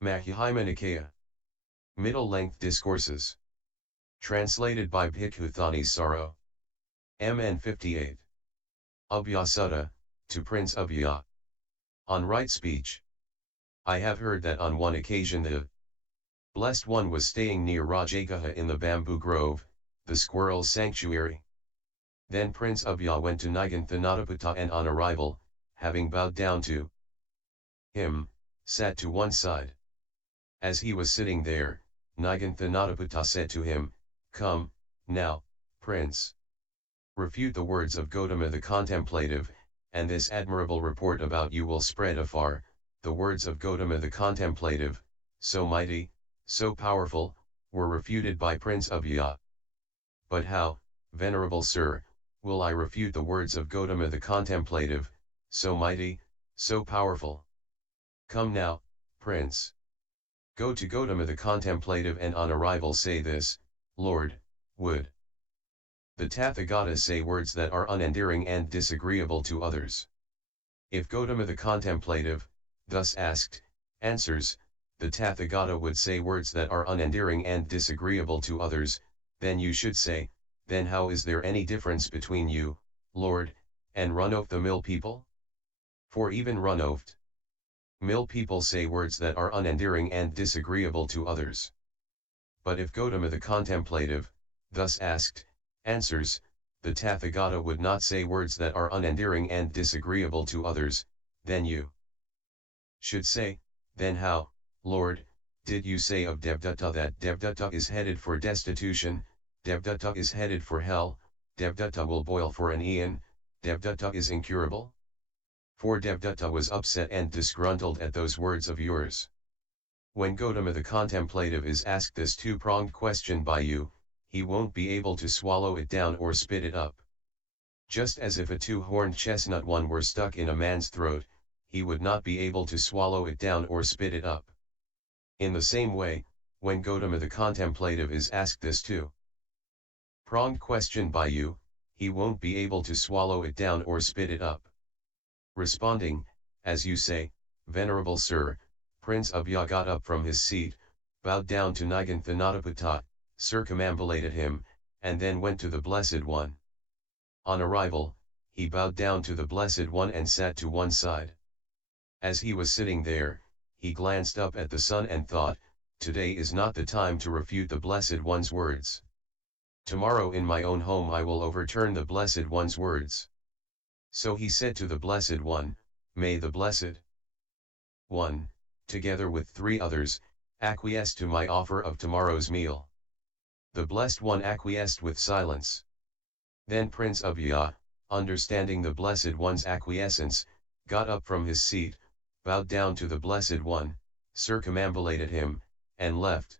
Majjhima Nikaya. Middle-length Discourses. Translated by Bhikkhu Thanissaro. MN 58. Abhaya Sutta, to Prince Abhaya. On right speech. I have heard that on one occasion the Blessed One was staying near Rajagaha in the bamboo grove, the squirrel's sanctuary. Then Prince Abhaya went to Tathagata and on arrival, having bowed down to him, sat to one side. As he was sitting there, Tathagata said to him, "Come, now, Prince. Refute the words of Gautama the contemplative, and this admirable report about you will spread afar." The words of Gautama the contemplative, so mighty, so powerful, were refuted by Prince Abhaya. But how, venerable sir, will I refute the words of Gautama the contemplative, so mighty, so powerful? Come now, Prince. Go to Gautama the contemplative and on arrival say this, Lord, would the Tathagata say words that are unendearing and disagreeable to others? If Gautama the contemplative, thus asked, answers, the Tathagata would say words that are unendearing and disagreeable to others, then you should say, then how is there any difference between you, Lord, and run-of-the-mill people? For even run-of-the-mill people say words that are unendearing and disagreeable to others. But if Gautama the contemplative, thus asked, answers, the Tathagata would not say words that are unendearing and disagreeable to others, then you should say, then how, Lord, did you say of Devdatta that Devdatta is headed for destitution, Devdatta is headed for hell, Devdatta will boil for an eon, Devdatta is incurable? For Devdatta was upset and disgruntled at those words of yours. When Gautama the contemplative is asked this two-pronged question by you, he won't be able to swallow it down or spit it up. Just as if a two-horned chestnut one were stuck in a man's throat, he would not be able to swallow it down or spit it up. In the same way, when Gautama the contemplative is asked this two-pronged question by you, he won't be able to swallow it down or spit it up. Responding, as you say, Venerable Sir, Prince Abhaya got up from his seat, bowed down to Tathagata, circumambulated him, and then went to the Blessed One. On arrival, he bowed down to the Blessed One and sat to one side. As he was sitting there, he glanced up at the sun and thought, today is not the time to refute the Blessed One's words. Tomorrow in my own home I will overturn the Blessed One's words. So he said to the Blessed One, may the Blessed One, together with 3 others, acquiesce to my offer of tomorrow's meal. The Blessed One acquiesced with silence. Then Prince Abhaya, understanding the Blessed One's acquiescence, got up from his seat, bowed down to the Blessed One, circumambulated him, and left.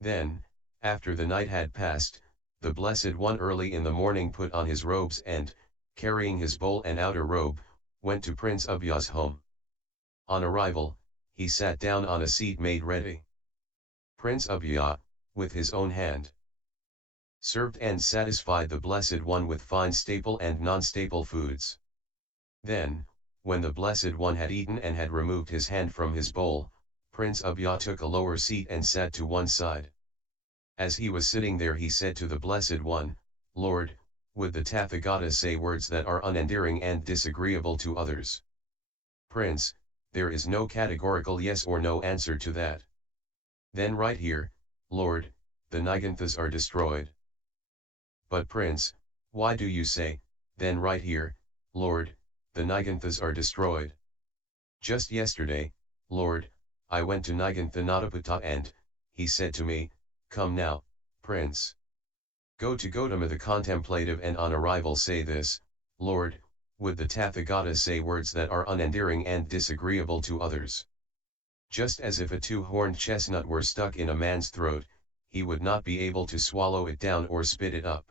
Then, after the night had passed, the Blessed One early in the morning put on his robes and, carrying his bowl and outer robe, went to Prince Abhaya's home. On arrival, he sat down on a seat made ready. Prince Abhaya, with his own hand, served and satisfied the Blessed One with fine staple and non-staple foods. Then, when the Blessed One had eaten and had removed his hand from his bowl, Prince Abhaya took a lower seat and sat to one side. As he was sitting there he said to the Blessed One, Lord, would the Tathagata say words that are unendearing and disagreeable to others? Prince, there is no categorical yes or no answer to that. Then right here, Lord, the Niganthas are destroyed. But Prince, why do you say, then right here, Lord, the Niganthas are destroyed? Just yesterday, Lord, I went to Tathagata and, he said to me, come now, Prince. Go to Gautama the contemplative and on arrival say this, Lord, would the Tathagata say words that are unendearing and disagreeable to others? Just as if a two-horned chestnut were stuck in a man's throat, he would not be able to swallow it down or spit it up.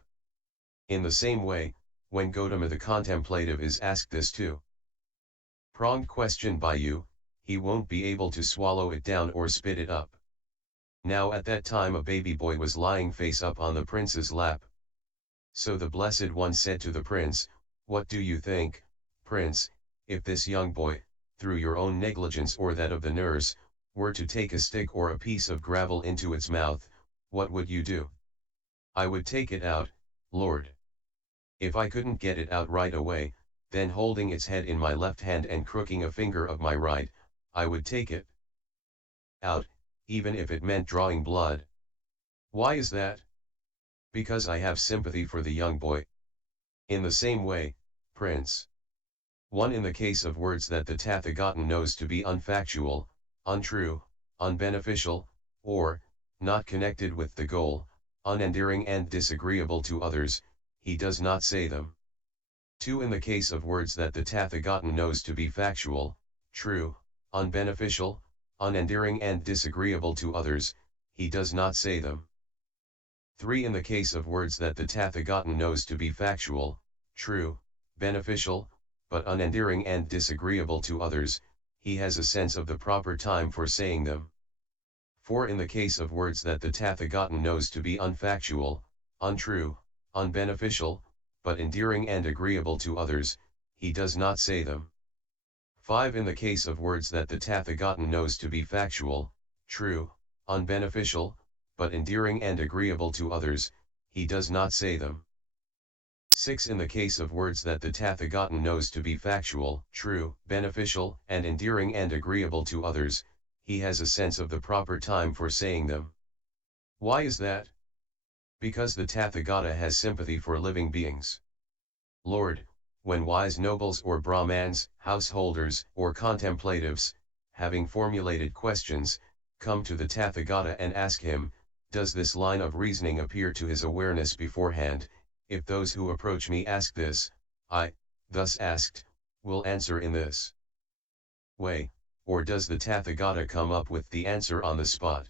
In the same way, when Gautama the contemplative is asked this two-pronged question by you, he won't be able to swallow it down or spit it up. Now at that time a baby boy was lying face up on the prince's lap. So the Blessed One said to the prince, what do you think, Prince, if this young boy, through your own negligence or that of the nurse, were to take a stick or a piece of gravel into its mouth, what would you do? I would take it out, Lord. If I couldn't get it out right away, then holding its head in my left hand and crooking a finger of my right, I would take it out, even if it meant drawing blood. Why is that? Because I have sympathy for the young boy. In the same way, Prince. 1. In the case of words that the Tathagata knows to be unfactual, untrue, unbeneficial, or, not connected with the goal, unendearing and disagreeable to others, he does not say them. 2. In the case of words that the Tathagata knows to be factual, true, unbeneficial, unendearing and disagreeable to others, he does not say them. 3. In the case of words that the Tathagata knows to be factual, true, beneficial, but unendearing and disagreeable to others, he has a sense of the proper time for saying them. 4. In the case of words that the Tathagata knows to be unfactual, untrue, unbeneficial, but endearing and agreeable to others, he does not say them. 5. In the case of words that the Tathagata knows to be factual, true, unbeneficial, but endearing and agreeable to others, he does not say them. 6. In the case of words that the Tathagata knows to be factual, true, beneficial, and endearing and agreeable to others, he has a sense of the proper time for saying them. Why is that? Because the Tathagata has sympathy for living beings. Lord, when wise nobles or Brahmans, householders, or contemplatives, having formulated questions, come to the Tathagata and ask him, does this line of reasoning appear to his awareness beforehand? If those who approach me ask this, I, thus asked, will answer in this way, or does the Tathagata come up with the answer on the spot?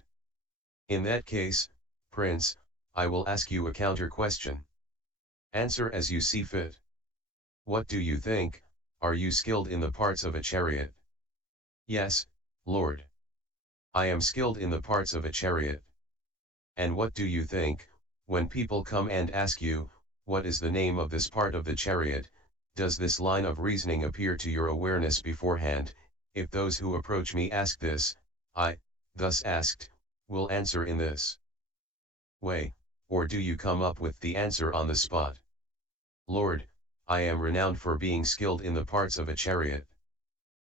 In that case, Prince, I will ask you a counter question. Answer as you see fit. What do you think? Are you skilled in the parts of a chariot? Yes, Lord. I am skilled in the parts of a chariot. And what do you think, when people come and ask you, what is the name of this part of the chariot, does this line of reasoning appear to your awareness beforehand? If those who approach me ask this, I, thus asked, will answer in this way, or do you come up with the answer on the spot? Lord, I am renowned for being skilled in the parts of a chariot.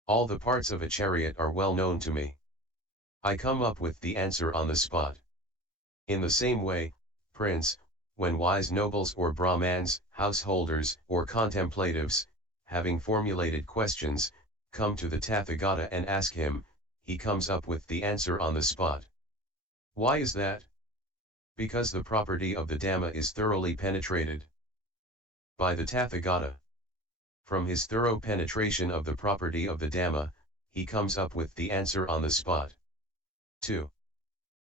All the parts of a chariot are well known to me. I come up with the answer on the spot. In the same way, Prince, when wise nobles or Brahmans, householders, or contemplatives, having formulated questions, come to the Tathagata and ask him, he comes up with the answer on the spot. Why is that? Because the property of the Dhamma is thoroughly penetrated by the Tathagata. From his thorough penetration of the property of the Dhamma, he comes up with the answer on the spot. 2.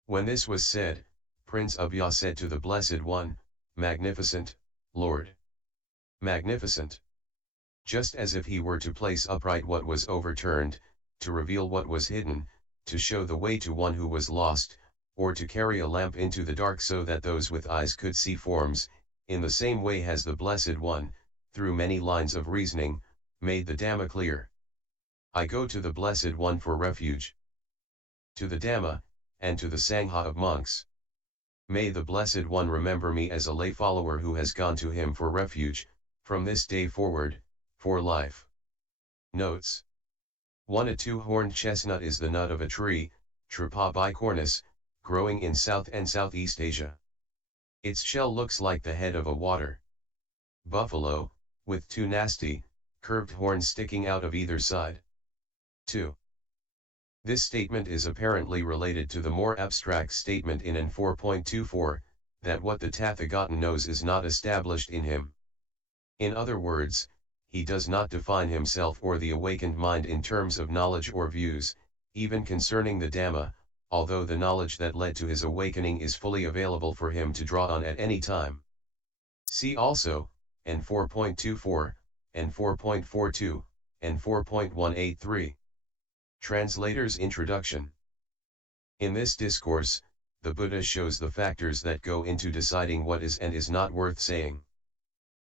When this was said, Prince Abhaya said to the Blessed One, Magnificent, Lord. Magnificent. Just as if he were to place upright what was overturned, to reveal what was hidden, to show the way to one who was lost, or to carry a lamp into the dark so that those with eyes could see forms, in the same way has the Blessed One, through many lines of reasoning, made the Dhamma clear. I go to the Blessed One for refuge. To the Dhamma, and to the Sangha of monks. May the Blessed One remember me as a lay follower who has gone to him for refuge, from this day forward, for life. Notes. 1. A two-horned chestnut is the nut of a tree, Tripa bicornis, growing in South and Southeast Asia. Its shell looks like the head of a water buffalo, with two nasty, curved horns sticking out of either side. 2. This statement is apparently related to the more abstract statement in N 4.24, that what the Tathagata knows is not established in him. In other words, he does not define himself or the awakened mind in terms of knowledge or views, even concerning the Dhamma, although the knowledge that led to his awakening is fully available for him to draw on at any time. See also, N 4.24, N 4.42, N 4.183. Translator's Introduction. In this discourse, the Buddha shows the factors that go into deciding what is and is not worth saying.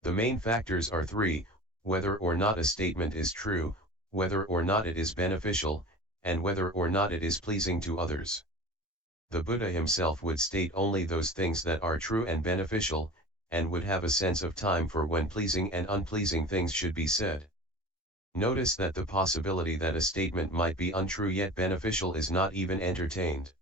The main factors are three: whether or not a statement is true, whether or not it is beneficial, and whether or not it is pleasing to others. The Buddha himself would state only those things that are true and beneficial, and would have a sense of time for when pleasing and unpleasing things should be said. Notice that the possibility that a statement might be untrue yet beneficial is not even entertained.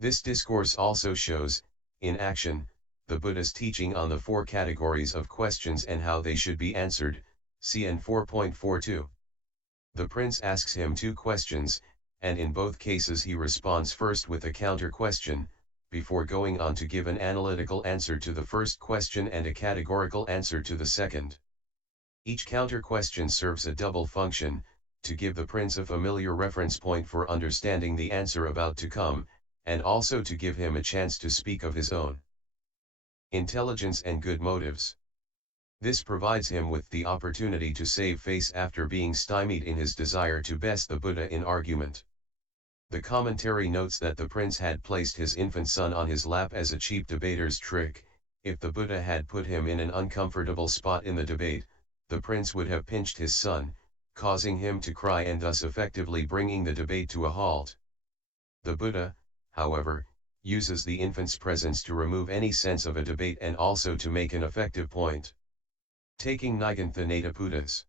This discourse also shows, in action, the Buddha's teaching on the 4 categories of questions and how they should be answered, CN 4.42. The prince asks him 2 questions, and in both cases he responds first with a counter-question, before going on to give an analytical answer to the first question and a categorical answer to the second. Each counter-question serves a double function, to give the prince a familiar reference point for understanding the answer about to come, and also to give him a chance to speak of his own intelligence and good motives. This provides him with the opportunity to save face after being stymied in his desire to best the Buddha in argument. The commentary notes that the prince had placed his infant son on his lap as a cheap debater's trick. If the Buddha had put him in an uncomfortable spot in the debate, the prince would have pinched his son, causing him to cry and thus effectively bringing the debate to a halt. The Buddha, however, uses the infant's presence to remove any sense of a debate and also to make an effective point. Taking Niganthanataputta's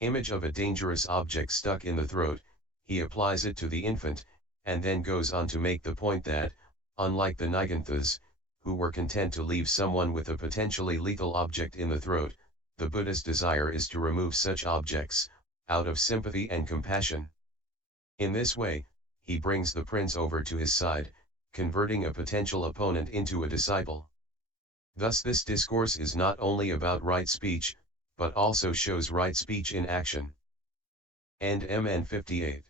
image of a dangerous object stuck in the throat, he applies it to the infant, and then goes on to make the point that, unlike the Niganthas, who were content to leave someone with a potentially lethal object in the throat, the Buddha's desire is to remove such objects, out of sympathy and compassion. In this way, he brings the prince over to his side, converting a potential opponent into a disciple. Thus this discourse is not only about right speech, but also shows right speech in action. End MN 58.